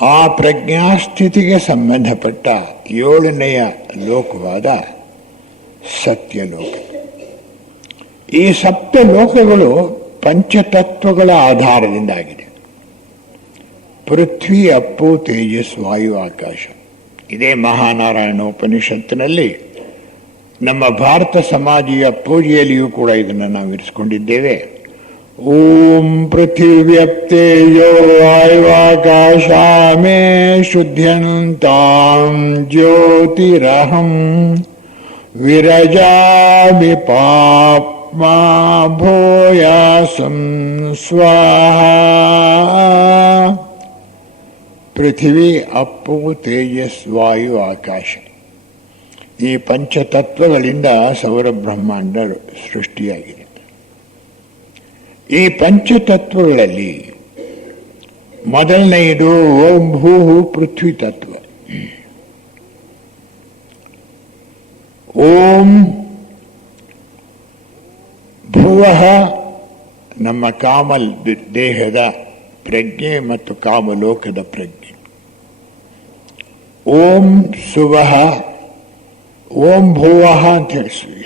ಆ ಪ್ರಜ್ಞಾಸ್ಥಿತಿಗೆ ಸಂಬಂಧಪಟ್ಟ ಏಳನೆಯ ಲೋಕವಾದ ಸತ್ಯಲೋಕ. ಈ ಸಪ್ತ ಲೋಕಗಳು ಪಂಚತತ್ವಗಳ ಆಧಾರದಿಂದಾಗಿದೆ. ಪೃಥ್ವಿ, ಅಪ್ಪು, ತೇಜಸ್, ವಾಯು, ಆಕಾಶ. ಇದೇ ಮಹಾನಾರಾಯಣ ಉಪನಿಷತ್ತಿನಲ್ಲಿ ನಮ್ಮ ಭಾರತ ಸಮಾಜೀಯ ಪೂಜೆಯಲ್ಲಿಯೂ ಕೂಡ ಇದನ್ನು ನಾವು ಇರಿಸ್ಕೊಂಡಿದ್ದೇವೆ. ಓಂ ಪೃಥಿವ್ಯಪ್ತೇಯೋ ವಾಯುವಾಕಾಶ ಮೇ ಶುದ್ಧ್ಯಂತಾಂ ಜ್ಯೋತಿರಹಂ ವಿರಜಾಮಿ ಪಾಪ್ಮಾ ಭೂಯಾಸಂ ಸ್ವಾಹ ಪೃಥಿವಿ ಅಪ್ಪು ತೇಜಸ್ ವಾಯು ಆಕಾಶ ಈ ಪಂಚತತ್ವಗಳಿಂದ ಸೌರ ಬ್ರಹ್ಮಾಂಡ ಸೃಷ್ಟಿಯಾಗಿದೆ ಈ ಪಂಚತತ್ವಗಳಲ್ಲಿ ಮೊದಲನೆಯದು ಓಂ ಭೂ ಪೃಥ್ವಿ ತತ್ವ. ಓಂ ಭುವ ನಮ್ಮ ಕಾಮಲ್ ದೇಹದ ಪ್ರಜ್ಞೆ ಮತ್ತು ಕಾಮಲೋಕದ ಪ್ರಜ್ಞೆ. ಓಂ ಸುವಹ ಓಂ ಭುವ ಅಂತ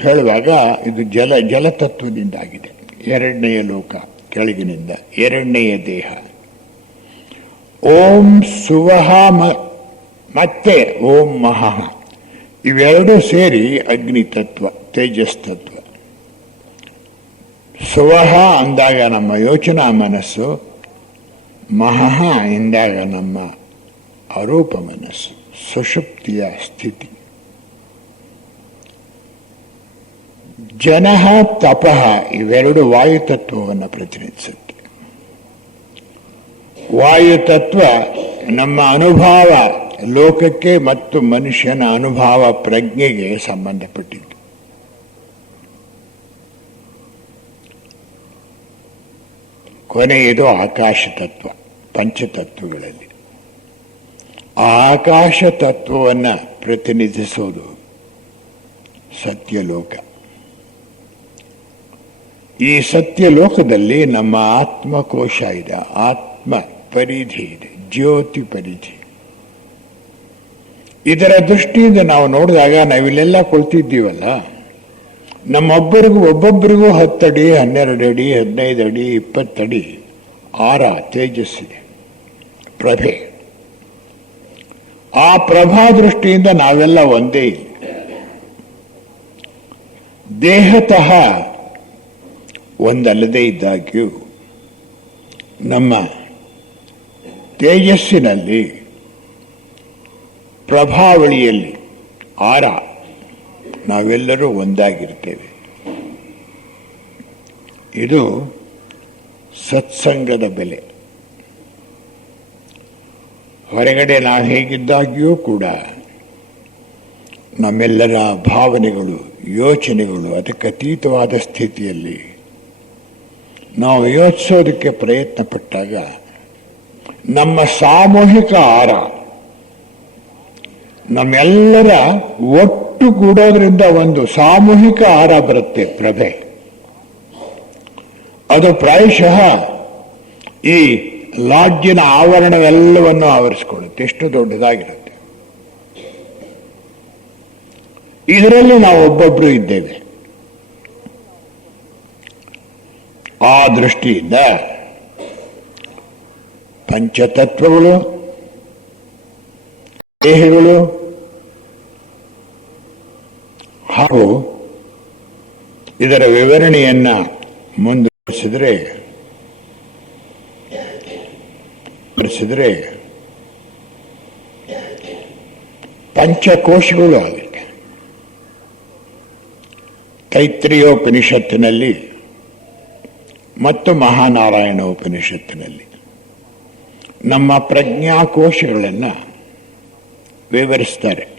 ಹೇಳುವಾಗ ಇದು ಜಲ ಜಲತತ್ವದಿಂದಾಗಿದೆ. ಎರಡನೆಯ ಲೋಕ, ಕೆಳಗಿನಿಂದ ಎರಡನೆಯ ದೇಹ. ಓಂ ಸುವಹ ಮತ್ತೆ ಓಂ ಮಹಃ. ಇವೆರಡೂ ಸೇರಿ ಅಗ್ನಿ ತತ್ವ, ತೇಜಸ್ ತತ್ವ. ಸುವಹ ಅಂದಾಗ ನಮ್ಮ ಯೋಚನಾ ಮನಸ್ಸು, ಮಹಃ ಎಂದಾಗ ನಮ್ಮ ಅರೂಪ ಮನಸ್ಸು, ಸುಷುಪ್ತಿಯ ಸ್ಥಿತಿ. ಜನಃ ತಪಃ ಇವೆರಡು ವಾಯುತತ್ವವನ್ನು ಪ್ರತಿನಿಧಿಸುತ್ತೆ. ವಾಯುತತ್ವ ನಮ್ಮ ಅನುಭವ ಲೋಕಕ್ಕೆ ಮತ್ತು ಮನುಷ್ಯನ ಅನುಭವ ಪ್ರಜ್ಞೆಗೆ ಸಂಬಂಧಪಟ್ಟಿದ್ದು. ಕೊನೆಯದು ಆಕಾಶ ತತ್ವ, ಪಂಚತತ್ವಗಳಲ್ಲಿ. ಆಕಾಶ ತತ್ವವನ್ನು ಪ್ರತಿನಿಧಿಸೋದು ಸತ್ಯಲೋಕ. ಈ ಸತ್ಯಲೋಕದಲ್ಲಿ ನಮ್ಮ ಆತ್ಮಕೋಶ ಇದೆ. ಆತ್ಮ ಪರಿಧಿ ಇದೆ. ಜ್ಯೋತಿ ಪರಿಧಿ. ಇದರ ದೃಷ್ಟಿಯಿಂದ ನಾವು ನೋಡಿದಾಗ ನಾವಿಲ್ಲೆಲ್ಲ ಕೊಳ್ತಿದ್ದೀವಲ್ಲ? ನಮ್ಮೊಬ್ಬರಿಗೂ ಒಬ್ಬೊಬ್ಬರಿಗೂ ಹತ್ತಡಿ, ಹನ್ನೆರಡು ಅಡಿ, ಹದಿನೈದು ಅಡಿ, ಇಪ್ಪತ್ತಡಿ ಆರ ತೇಜಸ್ಸಿದೆ. ಪ್ರಭೆ. ಆ ಪ್ರಭಾ ದೃಷ್ಟಿಯಿಂದ ನಾವೆಲ್ಲ ಒಂದೇ ದೇಹತಃ ಒಂದಲ್ಲದೆ ಇದ್ದಾಗ್ಯೂ ನಮ್ಮ ತೇಜಸ್ಸಿನಲ್ಲಿ ಪ್ರಭಾವಳಿಯಲ್ಲಿ ಆರ ನಾವೆಲ್ಲರೂ ಒಂದಾಗಿರ್ತೇವೆ. ಇದು ಸತ್ಸಂಗದ ಬೆಲೆ. ಹೊರಗಡೆ ನಾವು ಹೇಗಿದ್ದಾಗ್ಯೂ ಕೂಡ ನಮ್ಮೆಲ್ಲರ ಭಾವನೆಗಳು, ಯೋಚನೆಗಳು ಅದಕ್ಕೆ ಅತೀತವಾದ ಸ್ಥಿತಿಯಲ್ಲಿ ನಾವು ಯೋಚಿಸೋದಕ್ಕೆ ಪ್ರಯತ್ನ ಪಟ್ಟಾಗ ನಮ್ಮ ಸಾಮೂಹಿಕ ಆರ ನಮ್ಮೆಲ್ಲರ ಒಟ್ಟು ಕೂಡೋದ್ರಿಂದ ಒಂದು ಸಾಮೂಹಿಕ ಆರ ಬರುತ್ತೆ ಪ್ರಭೆ. ಅದು ಪ್ರಾಯಶಃ ಈ ಲಾಡ್ಜಿನ ಆವರಣವೆಲ್ಲವನ್ನು ಆವರಿಸಿಕೊಳ್ಳುತ್ತೆ. ಎಷ್ಟು ದೊಡ್ಡದಾಗಿರುತ್ತೆ. ಇದರಲ್ಲಿ ನಾವು ಒಬ್ಬೊಬ್ರು ಇದ್ದೇವೆ. ಆ ದೃಷ್ಟಿಯಿಂದ ಪಂಚತತ್ವಗಳು ದೇಹಗಳು ಹಾಗೂ ಇದರ ವಿವರಣೆಯನ್ನ ಮುಂದುವರಿಸಿದರೆ ಪರಿಸಿದ್ರೆ ಪಂಚಕೋಶಗಳು ಆಗುತ್ತೆ ತೈತ್ರಿಯೋಪನಿಷತ್ತಿನಲ್ಲಿ ಮತ್ತು ಮಹಾನಾರಾಯಣ ಉಪನಿಷತ್ತಿನಲ್ಲಿ. ನಮ್ಮ ಪ್ರಜ್ಞಾಕೋಶಗಳನ್ನು ವಿವರಿಸ್ತಾರೆ.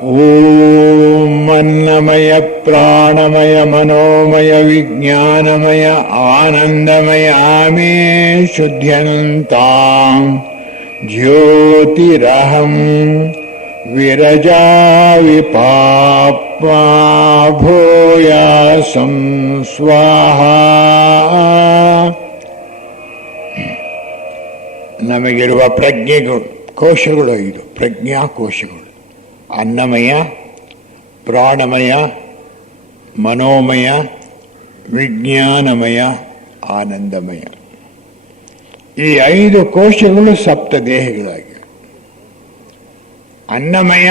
ಓಂ ಅನ್ನಮಯ, ಪ್ರಾಣಮಯ, ಮನೋಮಯ, ವಿಜ್ಞಾನಮಯ, ಆನಂದಮಯ ಆಮೇ ಶುದ್ಧ್ಯಂತಾಂ ಜ್ಯೋತಿರಹಂ ವಿರಜಾ ವಿಪಾಪ್ಮಾ ಭೂಯಾಸಂ ಸ್ವಾಹ ನಮಗಿರುವ ಪ್ರಜ್ಞೆಗಳು, ಕೋಶಗಳು ಇದು ಪ್ರಜ್ಞಾ ಕೋಶಗಳು ಅನ್ನಮಯ, ಪ್ರಾಣಮಯ, ಮನೋಮಯ, ವಿಜ್ಞಾನಮಯ, ಆನಂದಮಯ. ಈ ಐದು ಕೋಶಗಳು ಸಪ್ತ ದೇಹಗಳಾಗಿವೆ. ಅನ್ನಮಯ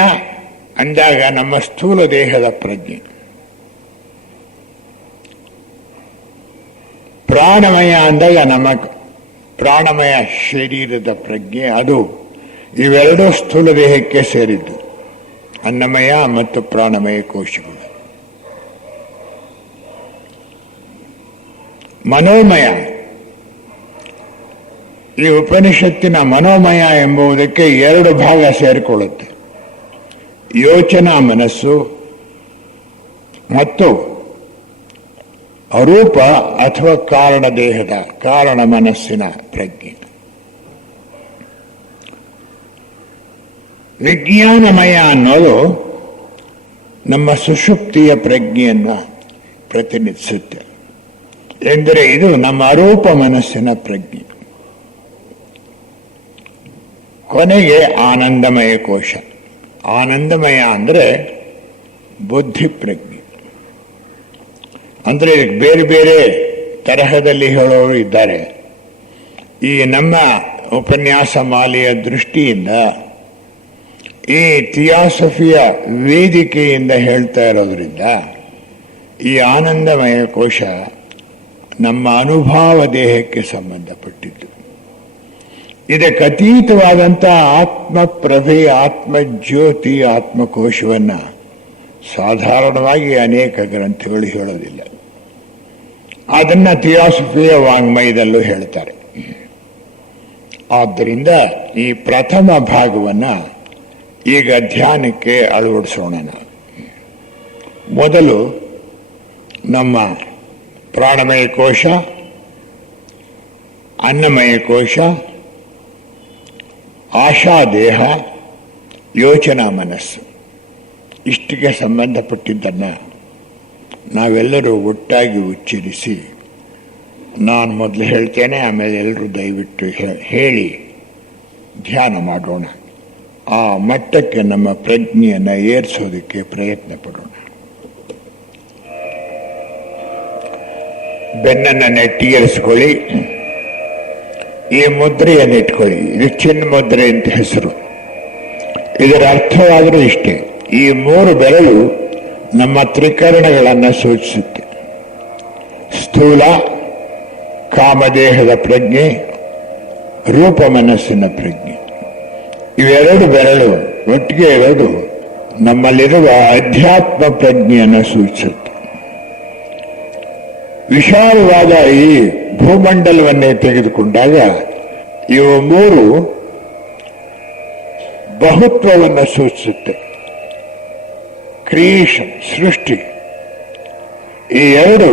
ಅಂದಾಗ ನಮ್ಮ ಸ್ಥೂಲ ದೇಹದ ಪ್ರಜ್ಞೆ. ಪ್ರಾಣಮಯ ಅಂದಾಗ ನಮ್ಮ ಪ್ರಾಣಮಯ ಶರೀರದ ಪ್ರಜ್ಞೆ ಅದು. ಇವೆರಡೂ ಸ್ಥೂಲ ದೇಹಕ್ಕೆ ಸೇರಿದ್ದು. ಅನ್ನಮಯ ಮತ್ತು ಪ್ರಾಣಮಯ ಕೋಶಗಳು. ಮನೋಮಯ. ಈ ಉಪನಿಷತ್ತಿನ ಮನೋಮಯ ಎಂಬುದಕ್ಕೆ ಎರಡು ಭಾಗ ಸೇರಿಕೊಳ್ಳುತ್ತೆ. ಯೋಚನಾ ಮನಸ್ಸು ಮತ್ತು ಅರೂಪ ಅಥವಾ ಕಾರಣ ದೇಹದ, ಕಾರಣ ಮನಸ್ಸಿನ ಪ್ರಜ್ಞೆ. ವಿಜ್ಞಾನಮಯ ಅನ್ನೋದು ನಮ್ಮ ಸುಷುಪ್ತಿಯ ಪ್ರಜ್ಞೆಯನ್ನು ಪ್ರತಿನಿಧಿಸುತ್ತೆ. ಎಂದರೆ ಇದು ನಮ್ಮ ಅರೂಪ ಮನಸ್ಸಿನ ಪ್ರಜ್ಞೆ. ಕೊನೆಗೆ ಆನಂದಮಯ ಕೋಶ. ಆನಂದಮಯ ಅಂದರೆ ಬುದ್ಧಿ ಪ್ರಜ್ಞೆ ಅಂದರೆ ಬೇರೆ ಬೇರೆ ತರಹದಲ್ಲಿ ಹೇಳೋರು ಇದ್ದಾರೆ. ಈ ನಮ್ಮ ಉಪನ್ಯಾಸ ಮಾಲೆಯ ದೃಷ್ಟಿಯಿಂದ, ಈ ಥಿಯಾಸಫಿಯ ವೇದಿಕೆಯಿಂದ ಹೇಳ್ತಾ ಇರೋದ್ರಿಂದ, ಈ ಆನಂದಮಯ ಕೋಶ ನಮ್ಮ ಅನುಭವ ದೇಹಕ್ಕೆ ಸಂಬಂಧಪಟ್ಟಿದ್ದು. ಇದಕ್ಕೆ ಅತೀತವಾದಂಥ ಆತ್ಮಪ್ರಭೆ, ಆತ್ಮಜ್ಯೋತಿ, ಆತ್ಮಕೋಶವನ್ನು ಸಾಧಾರಣವಾಗಿ ಅನೇಕ ಗ್ರಂಥಗಳು ಹೇಳೋದಿಲ್ಲ. ಅದನ್ನು ಥಿಯಾಸಫಿಯ ವಾಂಗ್ಮಯದಲ್ಲೂ ಹೇಳ್ತಾರೆ. ಆದ್ದರಿಂದ ಈ ಪ್ರಥಮ ಭಾಗವನ್ನು ಈಗ ಧ್ಯಾನಕ್ಕೆ ಅಳವಡಿಸೋಣ ಮೊದಲು ನಮ್ಮ ಪ್ರಾಣಮಯ ಕೋಶ ಅನ್ನಮಯ ಕೋಶ ಆಶಾ ದೇಹ ಯೋಚನಾ ಮನಸ್ಸು, ಇಷ್ಟಿಗೆ ಸಂಬಂಧಪಟ್ಟಿದ್ದನ್ನು ನಾವೆಲ್ಲರೂ ಒಟ್ಟಾಗಿ ಉಚ್ಚರಿಸಿ, ನಾನು ಮೊದಲು ಹೇಳ್ತೇನೆ, ಆಮೇಲೆ ಎಲ್ಲರೂ ದಯವಿಟ್ಟು ಹೇಳಿ, ಧ್ಯಾನ ಮಾಡೋಣ. ಆ ಮಟ್ಟಕ್ಕೆ ನಮ್ಮ ಪ್ರಜ್ಞೆಯನ್ನು ಏರಿಸೋದಕ್ಕೆ ಪ್ರಯತ್ನ ಪಡೋಣ. ಬೆನ್ನನ್ನು ನೆಟ್ಟಿಗೇರಿಸ್ಕೊಳ್ಳಿ. ಈ ಮುದ್ರೆಯನ್ನು ಇಟ್ಕೊಳ್ಳಿ. ಇದು ಚಿನ್ನ ಮುದ್ರೆ ಅಂತ ಹೆಸರು. ಇದರ ಅರ್ಥವಾದರೂ ಇಷ್ಟೇ. ಈ ಮೂರು ಬೆರಳು ನಮ್ಮ ತ್ರಿಕರಣಗಳನ್ನು ಸೂಚಿಸುತ್ತೆ. ಸ್ಥೂಲ, ಕಾಮದೇಹದ ಪ್ರಜ್ಞೆ, ರೂಪ ಮನಸ್ಸಿನ ಪ್ರಜ್ಞೆ. ಇವೆರಡು ಬೆರಳು, ಒಟ್ಟಿಗೆ ಎರಡು ನಮ್ಮಲ್ಲಿರುವ ಅಧ್ಯಾತ್ಮ ಪ್ರಜ್ಞೆಯನ್ನು ಸೂಚಿಸುತ್ತೆ. ವಿಶಾಲವಾದ ಈ ಭೂಮಂಡಲವನ್ನೇ ತೆಗೆದುಕೊಂಡಾಗ ಇವು ಮೂರು ಬಹುತ್ವವನ್ನು ಸೂಚಿಸುತ್ತೆ. ಕ್ರಿಯೇಷನ್, ಸೃಷ್ಟಿ. ಈ ಎರಡು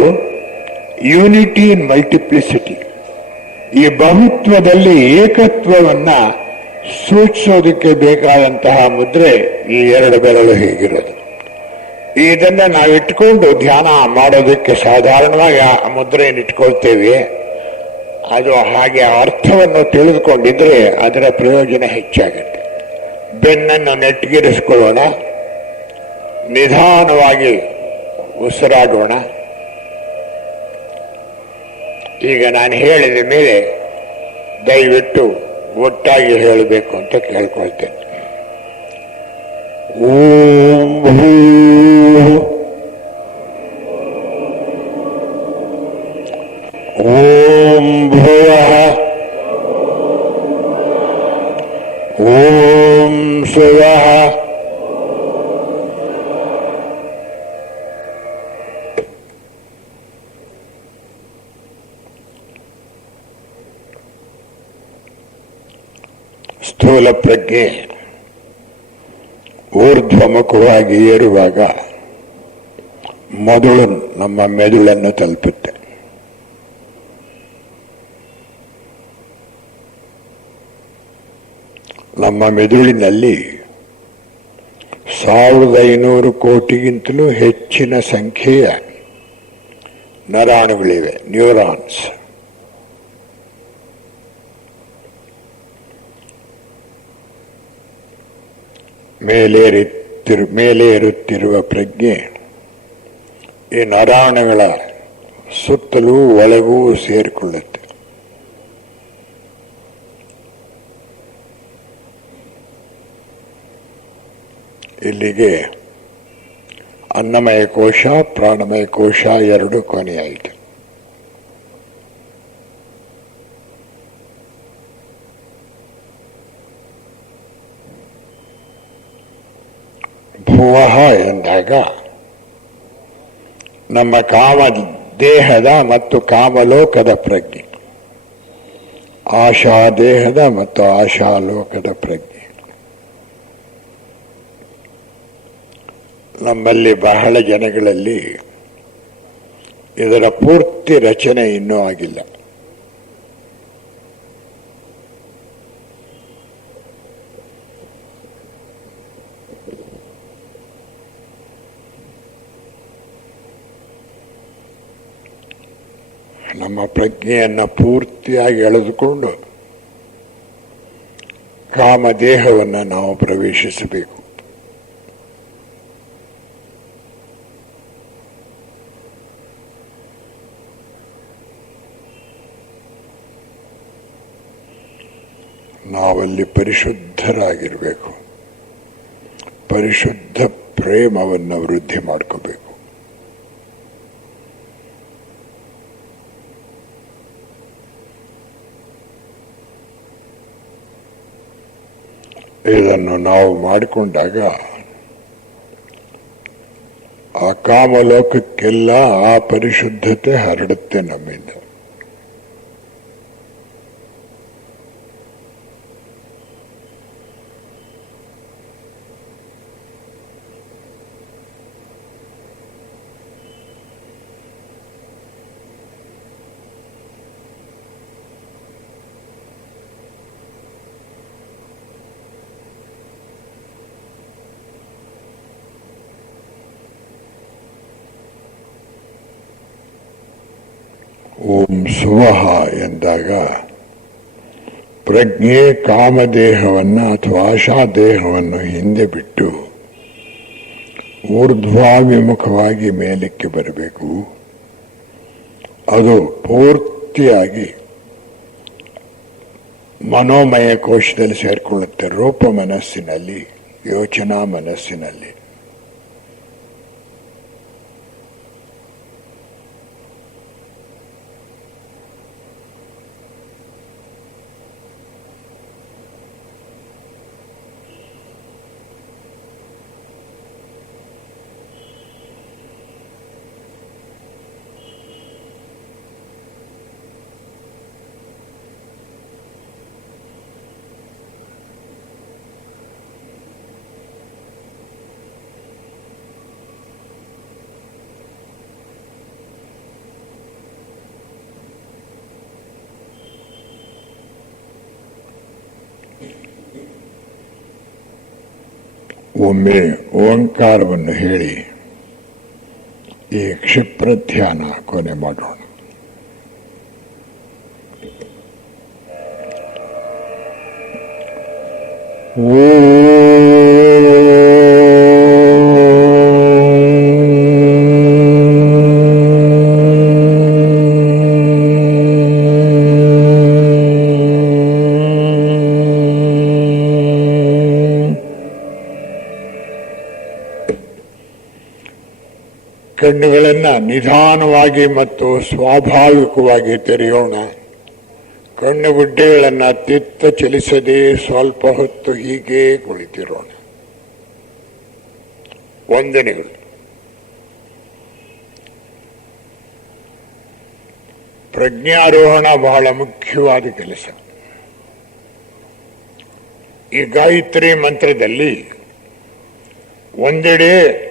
ಯೂನಿಟಿ ಇನ್ ಮಲ್ಟಿಪ್ಲಿಸಿಟಿ. ಈ ಬಹುತ್ವದಲ್ಲಿ ಏಕತ್ವವನ್ನು ಸೂಚಿಸೋದಕ್ಕೆ ಬೇಕಾದಂತಹ ಮುದ್ರೆ ಈ ಎರಡು ಬೆರಳು ಹೇಗಿರೋದು. ಇದನ್ನ ನಾವು ಇಟ್ಕೊಂಡು ಧ್ಯಾನ ಮಾಡೋದಕ್ಕೆ ಸಾಧಾರಣವಾಗಿ ಆ ಮುದ್ರೆಯನ್ನು ಇಟ್ಕೊಳ್ತೇವೆ. ಅದು ಹಾಗೆ ಅರ್ಥವನ್ನು ತಿಳಿದುಕೊಂಡಿದ್ರೆ ಅದರ ಪ್ರಯೋಜನ ಹೆಚ್ಚಾಗುತ್ತೆ. ಬೆನ್ನನ್ನು ನೆಟ್ಟಗಿರಿಸ್ಕೊಳ್ಳೋಣ. ನಿಧಾನವಾಗಿ ಉಸಿರಾಡೋಣ. ಈಗ ನಾನು ಹೇಳಿದ ಮೇಲೆ ದಯವಿಟ್ಟು ಒಟ್ಟಾಗಿ ಹೇಳಬೇಕು ಅಂತ ಕೇಳ್ಕೊಳ್ತೇನೆ. ಓಂ ಭೂ ಓಂ ಭುವ ಓಂ ಸುವ ಸ್ಥೂಲ ಪ್ರಜ್ಞೆ ಊರ್ಧ್ವಮುಖವಾಗಿ ಏರುವಾಗ ಮೊದಲು ನಮ್ಮ ಮೆದುಳನ್ನು ತಲುಪುತ್ತೆ. ನಮ್ಮ ಮೆದುಳಿನಲ್ಲಿ ಸಾವಿರದ ಐನೂರು ಕೋಟಿಗಿಂತಲೂ ಹೆಚ್ಚಿನ ಸಂಖ್ಯೆಯ ನರಾಣುಗಳಿವೆ, ನ್ಯೂರಾನ್ಸ್. ಮೇಲೇರುತ್ತಿರು, ಮೇಲೇರುತ್ತಿರುವ ಪ್ರಜ್ಞೆ. ಈ ನರಾಣಗಳ ಸುತ್ತಲೂ ಒಳಗೂ ಸೇರಿಕೊಳ್ಳುತ್ತೆ. ಇಲ್ಲಿಗೆ ಅನ್ನಮಯ ಕೋಶ ಪ್ರಾಣಮಯ ಕೋಶ ಎರಡು ಕೊನೆಯಾಯಿತು. ಭುವಃ ಎಂದಾಗ ನಮ್ಮ ಕಾಮ ದೇಹದ ಮತ್ತು ಕಾಮಲೋಕದ ಪ್ರಜ್ಞೆ. ಆಶಾ ದೇಹದ ಮತ್ತು ಆಶಾಲೋಕದ ಪ್ರಜ್ಞೆ. ನಮ್ಮಲ್ಲಿ ಬಹಳ ಜನಗಳಲ್ಲಿ ಇದರ ಪೂರ್ತಿ ರಚನೆ ಇನ್ನೂ ಆಗಿಲ್ಲ. ನಮ್ಮ ಪ್ರಜ್ಞೆಯನ್ನು ಪೂರ್ತಿಯಾಗಿ ಎಳೆದುಕೊಂಡು ಕಾಮದೇಹವನ್ನು ನಾವು ಪ್ರವೇಶಿಸಬೇಕು. ನಾವಲ್ಲಿ ಪರಿಶುದ್ಧರಾಗಿರಬೇಕು. ಪರಿಶುದ್ಧ ಪ್ರೇಮವನ್ನು ವೃದ್ಧಿ ಮಾಡ್ಕೋಬೇಕು. ಇದನ್ನು ನಾವು ಮಾಡಿಕೊಂಡಾಗ ಆ ಕಾಮಲೋಕಕ್ಕೆಲ್ಲ ಆ ಪರಿಶುದ್ಧತೆ ಹರಡುತ್ತೆ ನಮ್ಮಿಂದ. ಓಂ ಸುವಹ ಎಂದಾಗ ಪ್ರಜ್ಞೆ ಕಾಮದೇಹವನ್ನು ಅಥವಾ ಆಶಾ ದೇಹವನ್ನು ಹಿಂದೆ ಬಿಟ್ಟು ಊರ್ಧ್ವಾಭಿಮುಖವಾಗಿ ಮೇಲಕ್ಕೆ ಬರಬೇಕು. ಅದು ಪೂರ್ತಿಯಾಗಿ ಮನೋಮಯ ಕೋಶದಲ್ಲಿ ಸೇರಿಕೊಳ್ಳುತ್ತೆ. ರೂಪ ಮನಸ್ಸಿನಲ್ಲಿ, ಯೋಚನಾ ಮನಸ್ಸಿನಲ್ಲಿ. ಒಮ್ಮೆ ಓಂಕಾರವನ್ನು ಹೇಳಿ ಈ ಕ್ಷಿಪ್ರ ಧ್ಯಾನ ಕೊನೆ ಮಾಡೋಣ. ಕಣ್ಣುಗಳನ್ನು ನಿಧಾನವಾಗಿ ಮತ್ತು ಸ್ವಾಭಾವಿಕವಾಗಿ ತೆರೆಯೋಣ. ಕಣ್ಣುಗುಡ್ಡೆಗಳನ್ನು ತಿತ್ತ ಚಲಿಸದೆ ಸ್ವಲ್ಪ ಹೊತ್ತು ಹೀಗೆ ಕುಳಿತಿರೋಣ. ವಂದನೆಗಳು. ಪ್ರಜ್ಞಾರೋಹಣ ಬಹಳ ಮುಖ್ಯವಾದ ಕೆಲಸ. ಈ ಗಾಯತ್ರಿ ಮಂತ್ರದಲ್ಲಿ ಒಂದೆಡೆ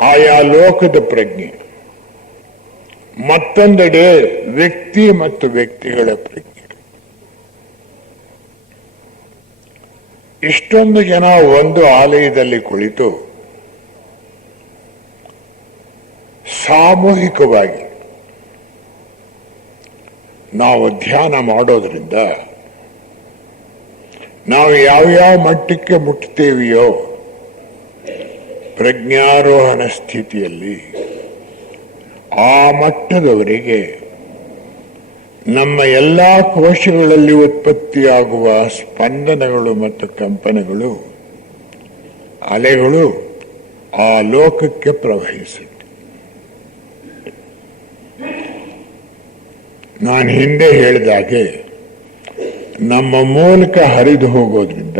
ಆಯಾ ಲೋಕದ ಪ್ರಜ್ಞೆ. ಮತ್ತೊಂದೆಡೆ ವ್ಯಕ್ತಿ ಮತ್ತು ವ್ಯಕ್ತಿಗಳ ಪ್ರಜ್ಞೆ. ಇಷ್ಟೊಂದು ಜನ ಒಂದು ಆಲಯದಲ್ಲಿ ಕುಳಿತು ಸಾಮೂಹಿಕವಾಗಿ ನಾವು ಧ್ಯಾನ ಮಾಡೋದ್ರಿಂದ ನಾವು ಯಾವ್ಯಾವ ಮಟ್ಟಕ್ಕೆ ಮುಟ್ತೇವೆಯೋ ಪ್ರಜ್ಞಾರೋಹಣ ಸ್ಥಿತಿಯಲ್ಲಿ ಆ ಮಟ್ಟದವರಿಗೆ ನಮ್ಮ ಎಲ್ಲ ಕೋಶಗಳಲ್ಲಿ ಉತ್ಪತ್ತಿಯಾಗುವ ಸ್ಪಂದನಗಳು ಮತ್ತು ಕಂಪನಗಳು, ಅಲೆಗಳು ಆ ಲೋಕಕ್ಕೆ ಪ್ರವಹಿಸುತ್ತೆ. ನಾನು ಹಿಂದೆ ಹೇಳಿದಾಗೆ ನಮ್ಮ ಮೂಲಕ ಹರಿದು ಹೋಗೋದ್ರಿಂದ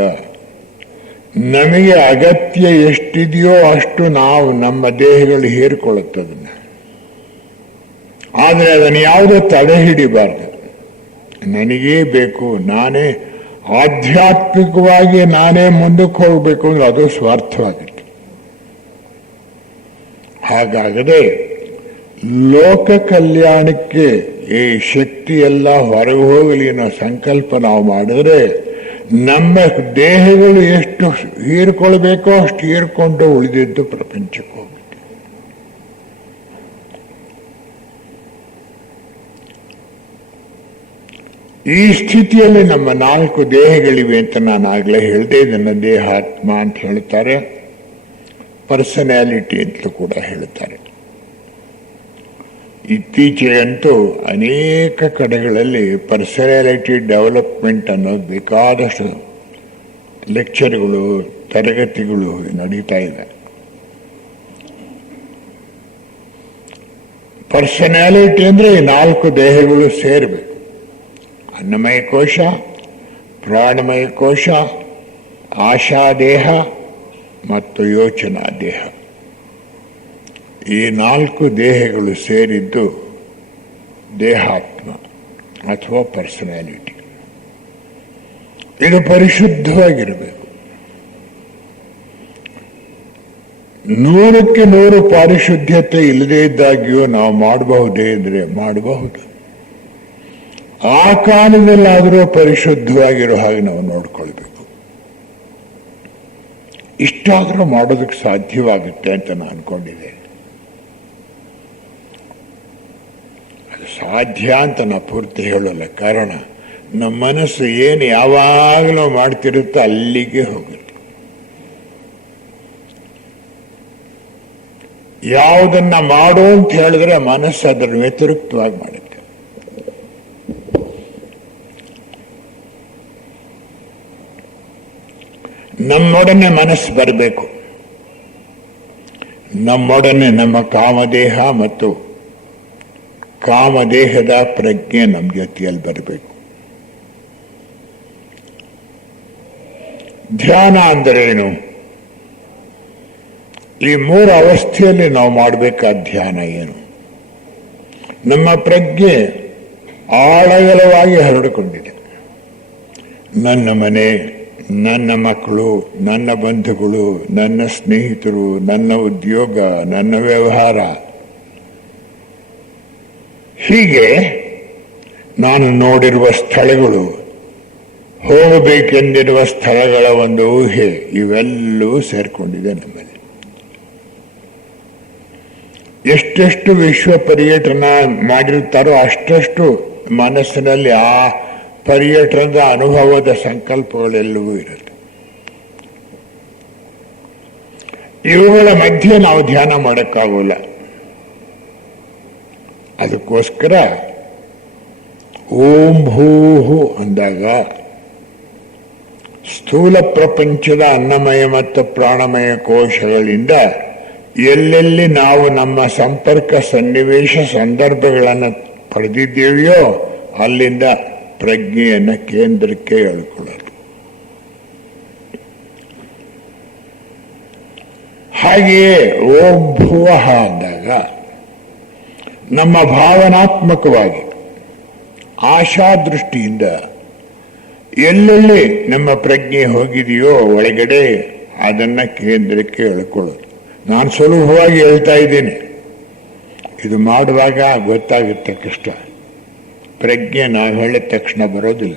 ನಮಗೆ ಅಗತ್ಯ ಎಷ್ಟಿದೆಯೋ ಅಷ್ಟು ನಾವು ನಮ್ಮ ದೇಹಗಳು ಹೇರಿಕೊಳ್ಳುತ್ತದೆ ಆದರೆ ಅದನ್ನು ಯಾವುದೋ ತಡೆ ಹಿಡಿಬಾರ್ದು ನನಗೇ ಬೇಕು, ನಾನೇ ಆಧ್ಯಾತ್ಮಿಕವಾಗಿ ನಾನೇ ಮುಂದಕ್ಕೆ ಹೋಗಬೇಕು ಅಂದ್ರೆ ಅದು ಸ್ವಾರ್ಥವಾಗುತ್ತೆ ಹಾಗಾಗದೆ ಲೋಕ ಕಲ್ಯಾಣಕ್ಕೆ ಈ ಶಕ್ತಿ ಎಲ್ಲ ಹೊರಗೆ ಹೋಗಲಿ ಅನ್ನೋ ಸಂಕಲ್ಪ ನಾವು ಮಾಡಿದ್ರೆ ನಮ್ಮ ದೇಹಗಳು ಎಷ್ಟು ಹೀರ್ಕೊಳ್ಬೇಕೋ ಅಷ್ಟು ಹೀರ್ಕೊಂಡು ಉಳಿದಿದ್ದು ಪ್ರಪಂಚಕ್ಕೆ ಹೋಗುತ್ತೆ ಈ ಸ್ಥಿತಿಯಲ್ಲಿ ನಮ್ಮ ನಾಲ್ಕು ದೇಹಗಳಿವೆ ಅಂತ ನಾನು ಆಗಲೇ ಹೇಳಿದೆ. ಇದನ್ನು ದೇಹಾತ್ಮ ಅಂತ ಹೇಳ್ತಾರೆ. ಪರ್ಸನಾಲಿಟಿ ಅಂತಲೂ ಕೂಡ ಹೇಳ್ತಾರೆ. ಇತ್ತೀಚೆಗಂತೂ ಅನೇಕ ಕಡೆಗಳಲ್ಲಿ ಪರ್ಸನಾಲಿಟಿ ಡೆವಲಪ್ಮೆಂಟ್ ಅನ್ನೋದು ಬೇಕಾದಷ್ಟು ಲೆಕ್ಚರ್ಗಳು ತರಗತಿಗಳು ನಡೀತಾ ಇದೆ. ಪರ್ಸನಾಲಿಟಿ ಅಂದರೆ ನಾಲ್ಕು ದೇಹಗಳು ಸೇರಬೇಕು. ಅನ್ನಮಯ ಕೋಶ, ಪ್ರಾಣಮಯ ಕೋಶ ಆಶಾ ದೇಹ ಮತ್ತು ಯೋಚನಾ ದೇಹ ಈ ನಾಲ್ಕು ದೇಹಗಳು ಸೇರಿದ್ದು ದೇಹಾತ್ಮ ಅಥವಾ ಪರ್ಸನಾಲಿಟಿ ಇದು ಪರಿಶುದ್ಧವಾಗಿರಬೇಕು. ನೂರಕ್ಕೆ ನೂರು ಪಾರಿಶುದ್ಧತೆ ಇಲ್ಲದೇ ಇದ್ದಾಗಿಯೂ ನಾವು ಮಾಡಬಹುದೇ ಅಂದರೆ ಮಾಡಬಹುದು. ಆ ಕಾಲದಲ್ಲಾದರೂ ಪರಿಶುದ್ಧವಾಗಿರೋ ಹಾಗೆ ನಾವು ನೋಡ್ಕೊಳ್ಬೇಕು. ಇಷ್ಟಾದರೂ ಮಾಡೋದಕ್ಕೆ ಸಾಧ್ಯವಾಗುತ್ತೆ ಅಂತ ನಾನು ಅನ್ಕೊಂಡಿದ್ದೆ ಸಾಧ್ಯ ಅಂತ ನಾ ಪೂರ್ತಿ ಹೇಳಲ್ಲ. ಕಾರಣ, ನಮ್ಮ ಮನಸ್ಸು ಏನು ಯಾವಾಗಲೂ ಮಾಡ್ತಿರುತ್ತೋ ಅಲ್ಲಿಗೆ ಹೋಗುತ್ತೆ. ಯಾವುದನ್ನ ಮಾಡು ಅಂತ ಹೇಳಿದ್ರೆ ಮನಸ್ಸು ಅದರ ವ್ಯತಿರಿಕ್ತವಾಗಿ ಮಾಡುತ್ತೆ. ನಮ್ಮೊಡನೆ ಮನಸ್ಸು ಬರಬೇಕು. ನಮ್ಮೊಡನೆ ನಮ್ಮ ಕಾಮದೇಹ ಮತ್ತು ಕಾಮದೇಹದ ಪ್ರಜ್ಞೆ ನಮ್ಮ ಜೊತೆಯಲ್ಲಿ ಬರಬೇಕು. ಧ್ಯಾನ ಅಂದರೇನು ಈ ಮೂರು ಅವಸ್ಥೆಯಲ್ಲಿ ನಾವು ಮಾಡಬೇಕಾದ ಧ್ಯಾನ ಏನು? ನಮ್ಮ ಪ್ರಜ್ಞೆ ಆಳಗಲವಾಗಿ ಹರಡಿಕೊಂಡಿದೆ. ನನ್ನ ಮನೆ, ನನ್ನ ಮಕ್ಕಳು, ನನ್ನ ಬಂಧುಗಳು, ನನ್ನ ಸ್ನೇಹಿತರು, ನನ್ನ ಉದ್ಯೋಗ, ನನ್ನ ವ್ಯವಹಾರ ಹೀಗೆ ನಾನು ನೋಡಿರುವ ಸ್ಥಳಗಳು, ಹೋಗಬೇಕೆಂದಿರುವ ಸ್ಥಳಗಳ ಒಂದು ಊಹೆ, ಇವೆಲ್ಲವೂ ಸೇರ್ಕೊಂಡಿದೆ ನಮ್ಮಲ್ಲಿ. ಎಷ್ಟೆಷ್ಟು ವಿಶ್ವ ಪರ್ಯಟನ ಮಾಡಿರ್ತಾರೋ ಅಷ್ಟಷ್ಟು ಮನಸ್ಸಿನಲ್ಲಿ ಆ ಪರ್ಯಟನದ ಅನುಭವದ ಸಂಕಲ್ಪಗಳೆಲ್ಲವೂ ಇರುತ್ತೆ. ಇವುಗಳ ಮಧ್ಯೆ ನಾವು ಧ್ಯಾನ ಮಾಡೋಕ್ಕಾಗೋಲ್ಲ. ಅದಕ್ಕೋಸ್ಕರ ಓಂ ಭೂಹು ಅಂದಾಗ ಸ್ಥೂಲ ಪ್ರಪಂಚದ ಅನ್ನಮಯ ಮತ್ತು ಪ್ರಾಣಮಯ ಕೋಶಗಳಿಂದ ಎಲ್ಲೆಲ್ಲಿ ನಾವು ನಮ್ಮ ಸಂಪರ್ಕ ಸನ್ನಿವೇಶ ಸಂದರ್ಭಗಳನ್ನು ಪಡೆದಿದ್ದೇವೆಯೋ ಅಲ್ಲಿಂದ ಪ್ರಜ್ಞೆಯನ್ನು ಕೇಂದ್ರಕ್ಕೆ ಹೇಳ್ಕೊಳ್ಳೋದು ಹಾಗೆಯೇ ಓಂ ಭೂವಹ ಅಂದಾಗ ನಮ್ಮ ಭಾವನಾತ್ಮಕವಾಗಿ ಆಶಾ ದೃಷ್ಟಿಯಿಂದ ಎಲ್ಲೆಲ್ಲಿ ನಮ್ಮ ಪ್ರಜ್ಞೆ ಹೋಗಿದೆಯೋ ಒಳಗಡೆ ಅದನ್ನು ಕೇಂದ್ರಕ್ಕೆ ಎಳ್ಕೊಳ್ಳೋದು. ನಾನು ಸುಲಭವಾಗಿ ಹೇಳ್ತಾ ಇದ್ದೇನೆ. ಇದು ಮಾಡುವಾಗ ಗೊತ್ತಾಗುತ್ತೆ ಕಷ್ಟ. ಪ್ರಜ್ಞೆ ನಾವು ಹೇಳಿದ ತಕ್ಷಣ ಬರೋದಿಲ್ಲ.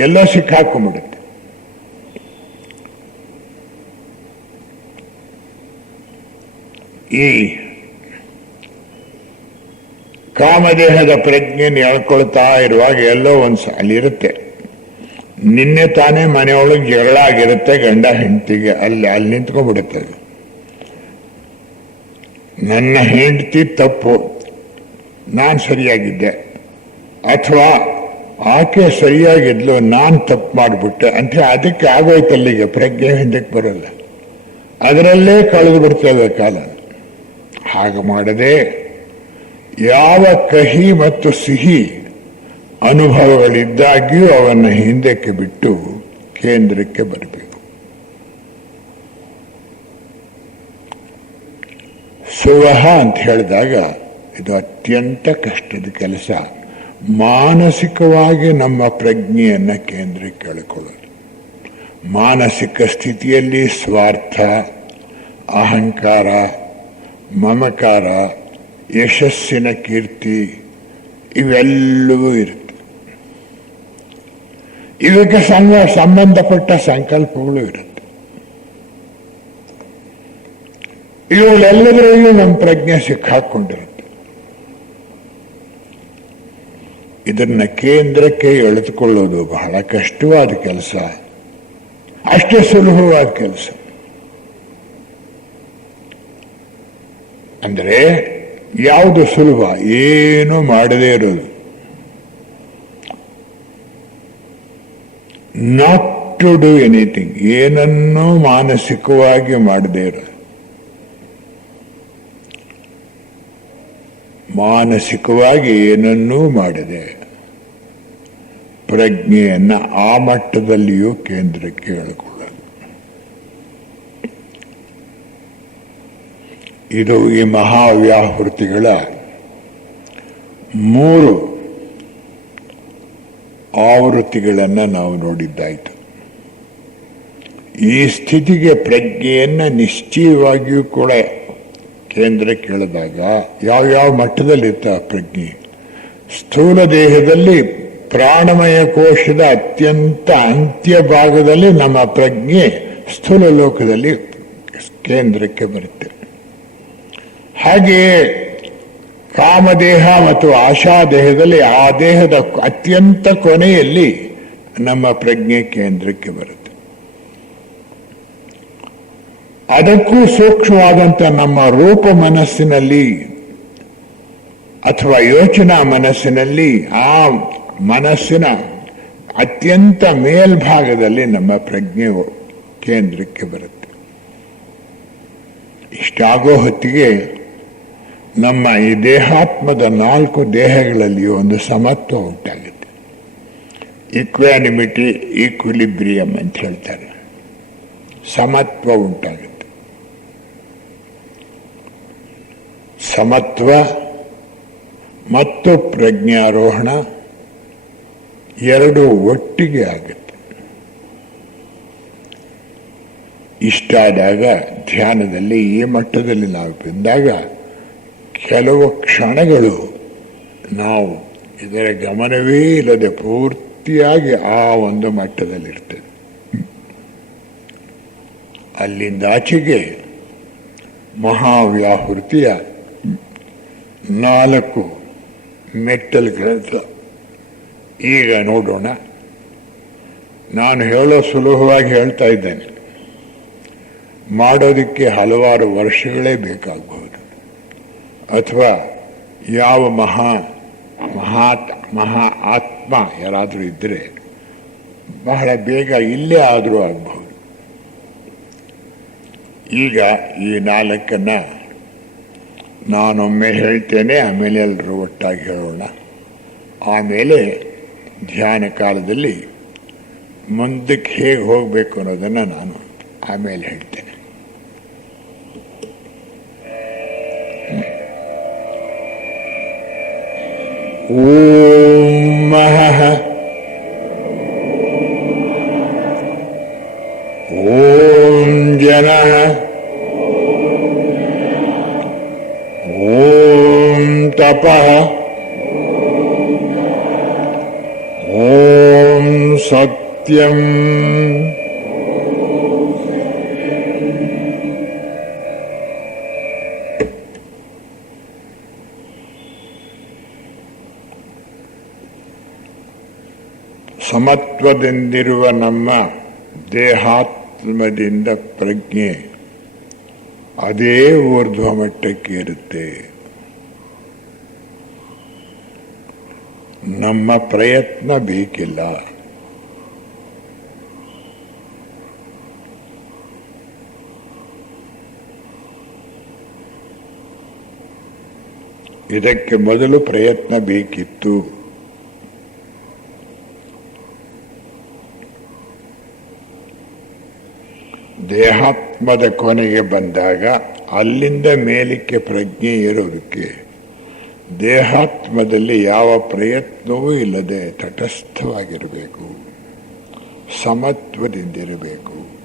ಎಲ್ಲ ಸಿಕ್ಕಾಕೊಂಡ್ಬಿಡುತ್ತೆ. ಈ ಕಾಮದೇಹದ ಪ್ರಜ್ಞೆ ಹೇಳ್ಕೊಳ್ತಾ ಇರುವಾಗ ಎಲ್ಲೋ ಒಂದು ಅಲ್ಲಿರುತ್ತೆ ನಿನ್ನೆ ತಾನೇ ಮನೆಯೊಳಗೆ ಜಗಳ ಆಗಿರುತ್ತೆ, ಗಂಡ ಹೆಂಡತಿಗೆ ಅಲ್ಲಿ ಅಲ್ಲಿ ನಿಂತ್ಕೊಂಡ್ಬಿಡುತ್ತೆ ನನ್ನ ಹೆಂಡತಿ ತಪ್ಪು. ನಾನು ಸರಿಯಾಗಿದ್ದೆ. ಅಥವಾ ಆಕೆ ಸರಿಯಾಗಿದ್ಲು, ನಾನು ತಪ್ಪು ಮಾಡಿಬಿಟ್ಟೆ ಅಂತ ಅದಕ್ಕೆ ಆಗೋಯ್ತಲ್ಲಿಗೆ ಪ್ರಜ್ಞೆ ಹಿಂದಕ್ಕೆ ಬರೋಲ್ಲ. ಅದರಲ್ಲೇ ಕಳೆದು ಬಿಡ್ತೇವೆ ಕಾಲ. ಹಾಗೆ ಮಾಡದೆ ಯಾವ ಕಹಿ ಮತ್ತು ಸಿಹಿ ಅನುಭವಗಳಿದ್ದಾಗಿಯೂ ಅವನ್ನು ಹಿಂದಕ್ಕೆ ಬಿಟ್ಟು ಕೇಂದ್ರಕ್ಕೆ ಬರಬೇಕು. ಸುವಹ ಅಂತ ಹೇಳಿದಾಗ ಇದು ಅತ್ಯಂತ ಕಷ್ಟದ ಕೆಲಸ. ಮಾನಸಿಕವಾಗಿ ನಮ್ಮ ಪ್ರಜ್ಞೆಯನ್ನು ಕೇಂದ್ರಕ್ಕೆ ಎಳ್ಕೊಳ್ಳೋದು. ಮಾನಸಿಕ ಸ್ಥಿತಿಯಲ್ಲಿ ಸ್ವಾರ್ಥ, ಅಹಂಕಾರ, ಮಮಕಾರ ಯಶಸ್ಸಿನ ಕೀರ್ತಿ ಇವೆಲ್ಲವೂ ಇರುತ್ತೆ. ಇದಕ್ಕೆ ಸಂಗ ಸಂಬಂಧಪಟ್ಟ ಸಂಕಲ್ಪಗಳು ಇರುತ್ತೆ. ಇವುಗಳೆಲ್ಲದರಲ್ಲೂ ನಮ್ಮ ಪ್ರಜ್ಞೆ ಸಿಕ್ಕಾಕೊಂಡಿರುತ್ತೆ. ಇದನ್ನ ಕೇಂದ್ರಕ್ಕೆ ಎಳೆದುಕೊಳ್ಳೋದು ಬಹಳ ಕಷ್ಟವಾದ ಕೆಲಸ. ಅಷ್ಟೇ ಸುಲಭವಾದ ಕೆಲಸ. ಅಂದರೆ ಯಾವುದು ಸುಲಭ? ಏನು ಮಾಡದೇ ಇರೋದು. ನಾಟ್ ಟು ಡೂ ಎನಿಥಿಂಗ್ ಏನನ್ನೂ ಮಾನಸಿಕವಾಗಿ ಮಾಡದೇ ಇರೋದು. ಮಾನಸಿಕವಾಗಿ ಏನನ್ನೂ ಮಾಡದೆ. ಪ್ರಜ್ಞೆಯನ್ನ ಆ ಮಟ್ಟದಲ್ಲಿಯೂ ಕೇಂದ್ರಕ್ಕೆ ಎಳ್ಕೊಳ್ಳೋದು ಇದು ಈ ಮಹಾವ್ಯಾಹೃತಿಗಳ ಮೂರು ಆವೃತ್ತಿಗಳನ್ನು ನಾವು ನೋಡಿದ್ದಾಯಿತು. ಈ ಸ್ಥಿತಿಗೆ ಪ್ರಜ್ಞೆಯನ್ನು ನಿಶ್ಚಯವಾಗಿಯೂ ಕೂಡ ಕೇಂದ್ರ ಕೇಳಿದಾಗ ಯಾವ್ಯಾವ ಮಟ್ಟದಲ್ಲಿತ್ತ ಪ್ರಜ್ಞೆ? ಸ್ಥೂಲ ದೇಹದಲ್ಲಿ ಪ್ರಾಣಮಯ ಕೋಶದ ಅತ್ಯಂತ ಅಂತ್ಯ ಭಾಗದಲ್ಲಿ ನಮ್ಮ ಪ್ರಜ್ಞೆ ಸ್ಥೂಲ ಲೋಕದಲ್ಲಿ ಕೇಂದ್ರಕ್ಕೆ ಬರುತ್ತೆ. ಹಾಗೆಯೇ ಕಾಮದೇಹ ಮತ್ತು ಆಶಾ ದೇಹದಲ್ಲಿ ಆ ದೇಹದ ಅತ್ಯಂತ ಕೊನೆಯಲ್ಲಿ ನಮ್ಮ ಪ್ರಜ್ಞೆ ಕೇಂದ್ರಕ್ಕೆ ಬರುತ್ತೆ. ಅದಕ್ಕೂ ಸೂಕ್ಷ್ಮವಾದಂಥ ನಮ್ಮ ರೂಪ ಮನಸ್ಸಿನಲ್ಲಿ ಅಥವಾ ಯೋಚನಾ ಮನಸ್ಸಿನಲ್ಲಿ ಆ ಮನಸ್ಸಿನ ಅತ್ಯಂತ ಮೇಲ್ಭಾಗದಲ್ಲಿ ನಮ್ಮ ಪ್ರಜ್ಞೆ ಕೇಂದ್ರಕ್ಕೆ ಬರುತ್ತೆ. ಇಷ್ಟಾಗೋ ಹೊತ್ತಿಗೆ ನಮ್ಮ ಈ ದೇಹಾತ್ಮದ ನಾಲ್ಕು ದೇಹಗಳಲ್ಲಿಯೂ ಒಂದು ಸಮತ್ವ ಉಂಟಾಗುತ್ತೆ ಈಕ್ವಾನಿಮಿಟಿ ಈಕ್ವಿಲಿಬ್ರಿಯಂ ಅಂತ ಹೇಳ್ತಾರೆ. ಸಮತ್ವ ಉಂಟಾಗುತ್ತೆ. ಸಮತ್ವ ಮತ್ತು ಪ್ರಜ್ಞಾರೋಹಣ ಎರಡು ಒಟ್ಟಿಗೆ ಆಗುತ್ತೆ. ಇಷ್ಟಾದಾಗ ಧ್ಯಾನದಲ್ಲಿ ಈ ಮಟ್ಟದಲ್ಲಿ ನಾವು ಬಂದಾಗ ಕೆಲವು ಕ್ಷಣಗಳು ನಾವು ಇದರ ಗಮನವೇ ಇಲ್ಲದೆ ಪೂರ್ತಿಯಾಗಿ ಆ ಒಂದು ಮಟ್ಟದಲ್ಲಿರ್ತೇವೆ. ಅಲ್ಲಿಂದಾಚೆಗೆ ಮಹಾವ್ಯಾಹೃತಿಯ ನಾಲ್ಕು ಮೆಟ್ಟಲುಗಳ ಈಗ ನೋಡೋಣ. ನಾನು ಹೇಳೋ ಸುಲಭವಾಗಿ ಹೇಳ್ತಾ ಇದ್ದೇನೆ. ಮಾಡೋದಕ್ಕೆ ಹಲವಾರು ವರ್ಷಗಳೇ ಬೇಕಾಗಬಹುದು. ಅಥವಾ ಯಾವ ಮಹಾ, ಮಹಾತ್, ಮಹಾ ಆತ್ಮ ಯಾರಾದರೂ ಇದ್ದರೆ ಬಹಳ ಬೇಗ ಇಲ್ಲೇ ಆದರೂ ಆಗಬಹುದು. ಈಗ ಈ ನಾಲ್ಕನ್ನು ನಾನೊಮ್ಮೆ ಹೇಳ್ತೇನೆ, ಆಮೇಲೆ ಎಲ್ಲರೂ ಒಟ್ಟಾಗಿ ಹೇಳೋಣ. ಆಮೇಲೆ ಧ್ಯಾನ ಕಾಲದಲ್ಲಿ ಮುಂದಕ್ಕೆ ಹೇಗೆ ಹೋಗಬೇಕು ಅನ್ನೋದನ್ನು ನಾನು ಆಮೇಲೆ ಹೇಳ್ತೇನೆ. ॐ ॐ जनः ॐ तपः ॐ सत्यम् ಸಮತ್ವದಿಂದಿರುವ ನಮ್ಮ ದೇಹಾತ್ಮದಿಂದ ಪ್ರಜ್ಞೆ ಅದೇ ಊರ್ಧ್ವ ಮಟ್ಟಕ್ಕೆ ಇರುತ್ತೆ. ನಮ್ಮ ಪ್ರಯತ್ನ ಬೇಕಿಲ್ಲ. ಇದಕ್ಕೆ ಮೊದಲು ಪ್ರಯತ್ನ ಬೇಕಿತ್ತು. ದೇಹಾತ್ಮದ ಕೊನೆಗೆ ಬಂದಾಗ ಅಲ್ಲಿಂದ ಮೇಲಕ್ಕೆ ಪ್ರಜ್ಞೆ ಇರೋದಕ್ಕೆ ದೇಹಾತ್ಮದಲ್ಲಿ ಯಾವ ಪ್ರಯತ್ನವೂ ಇಲ್ಲದೆ ತಟಸ್ಥವಾಗಿರಬೇಕು. ಸಮತ್ವದಿಂದಿರಬೇಕು.